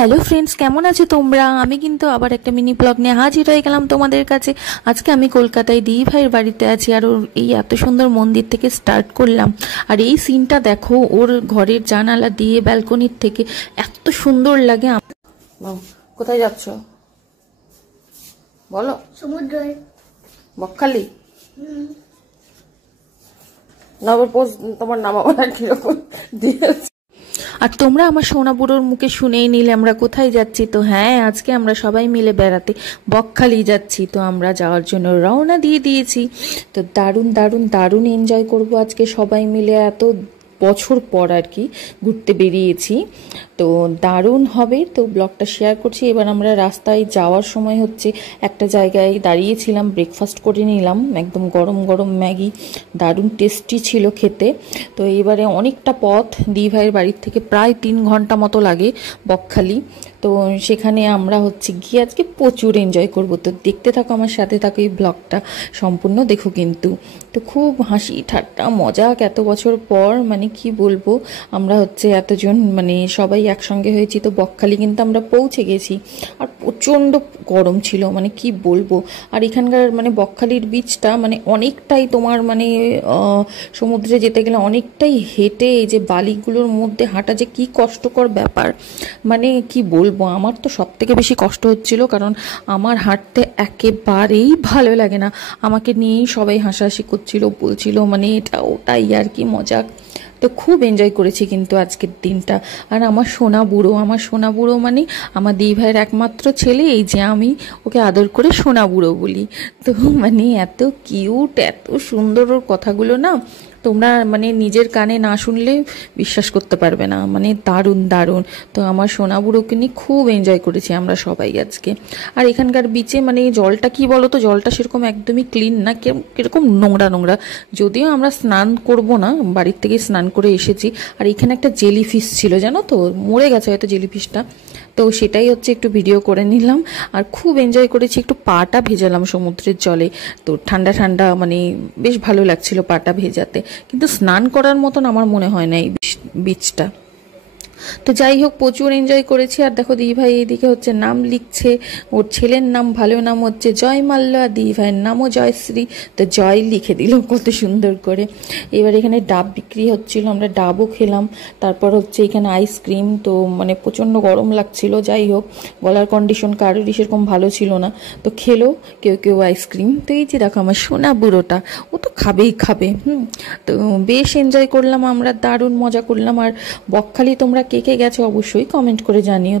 Hello friends, কেমন আছো তোমরা? আমি কিন্তু আবার একটা মিনি ব্লগ নিয়ে হাজির হয়ে গেলাম তোমাদের কাছে। আজকে আমি কলকাতায় দিই ভাইয়ের বাড়িতে আছি, আর ওর এই এত সুন্দর মন্দির থেকে স্টার্ট করলাম। আর এই সিনটা দেখো, ওর ঘরের জানালা দিয়ে ব্যালকনির থেকে এত সুন্দর লাগে। কোথায় যাচ্ছ বলো? সমুদ্রে। বকখালি নবর পোজ তোমার নাম আবার কিরকম দিয়েছে। আর তোমরা আমার সোনা বুড়োর মুখে শুনেই নিলে আমরা কোথায় যাচ্ছি। তো হ্যাঁ, আজকে আমরা সবাই মিলে বেড়াতে বকখালি যাচ্ছি। তো আমরা যাওয়ার জন্য রওনা দিয়ে দিয়েছি। তো দারুণ দারুণ দারুণ এনজয় করব আজকে সবাই মিলে। এত বছর পর আর কি ঘুরতে বেরিয়েছি, তো দারুণ হবে। তো ব্লগটা শেয়ার করছি। এবার আমরা রাস্তায় যাওয়ার সময় হচ্ছে একটা জায়গায় দাঁড়িয়েছিলাম, ব্রেকফাস্ট করে নিলাম, একদম গরম গরম ম্যাগি, দারুণ টেস্টি ছিল খেতে। তো এবারে অনেকটা পথ, দি ভাইয়ের বাড়ির থেকে প্রায় 3 ঘন্টা মতো লাগে বকখালি। তো সেখানে আমরা হচ্ছে গিয়ে আজকে প্রচুর এনজয় করব। তো দেখতে থাকো, আমার সাথে থাকো, এই ব্লগটা সম্পূর্ণ দেখো কিন্তু। তো খুব হাসি ঠাট্টা মজা, এত বছর পর মানে কি বলবো, আমরা হচ্ছে এতজন মানে সবাই একসঙ্গে হয়েছি। তো বকখালি কিন্তু আমরা পৌঁছে গেছি, আর প্রচণ্ড গরম ছিল, মানে কি বলবো। আর এখানকার মানে বকখালির বিচটা মানে অনেকটাই তোমার মানে সমুদ্রে যেতে গেলে অনেকটাই হেঁটে এই যে বালিগুলোর মধ্যে হাঁটা যে কি কষ্টকর ব্যাপার, মানে কি বলবো। আমার তো সব থেকে বেশি কষ্ট হচ্ছিল, কারণ আমার হাঁটতে একেবারেই ভালো লাগে না। আমাকে নিয়েই সবাই হাসাহাসি করছিল, বলছিল মানে এটা ওটাই আর কি মজা। তো খুব এনজয় করেছি কিন্তু আজকের দিনটা। আর আমার সোনা বুড়ো মানে আমার দি ভাইয়ের একমাত্র ছেলে, এই যে আমি ওকে আদর করে সোনা বুড়ো বলি। তো মানে এত কিউট, এত সুন্দর ওর কথাগুলো না, তোমরা মানে নিজের কানে না শুনলে বিশ্বাস করতে পারবে না, মানে দারুণ দারুণ। তো আমার সোনা বুড়োকে নিয়ে খুব এনজয় করেছি আমরা সবাই আজকে। আর এখানকার বিচে মানে জলটা কি বলো তো, জলটা সেরকম একদমই ক্লিন না, কিরকম নোংরা নোংরা। যদিও আমরা স্নান করব না, বাড়ির থেকে স্নান করে এসেছি। আর এখানে একটা জেলিফিশ ছিল জানো তো, মরে গেছে হয়তো জেলিফিশটা, তো সেটাই হচ্ছে একটু ভিডিও করে নিলাম। আর খুব এনজয় করেছি, একটু পাটা ভেজালাম সমুদ্রের জলে। তো ঠান্ডা ঠান্ডা মানে বেশ ভালো লাগছিল পাটা ভেজাতে, কিন্তু স্নান করার মতন আমার মনে হয় না এই বিচটা। তো যাই হোক, প্রচুর এনজয় করেছি। আর দেখো দিদি ভাই এইদিকে হচ্ছে নাম লিখছে, ওর ছেলের নাম ভালো নাম হচ্ছে জয় মাল্য, আর দিদি ভাইয়ের নামও জয়শ্রী। তো জয় লিখে দিল কত সুন্দর করে। এবার এখানে ডাব বিক্রি হচ্ছিল, আমরা ডাবও খেলাম। তারপর হচ্ছে এখানে আইসক্রিম। তো মানে প্রচণ্ড গরম লাগছিল, যাই হোক গলার কন্ডিশন কারোরই সেরকম ভালো ছিল না, তো খেলো কেউ কেউ আইসক্রিম। তো এই যে দেখো আমার সোনা বুড়োটা, ও তো খাবেই খাবে। তো বেশ এনজয় করলাম আমরা, দারুণ মজা করলাম। আর বকখালি তোমরা কে কে গেছো অবশ্যই কমেন্ট করে জানিও।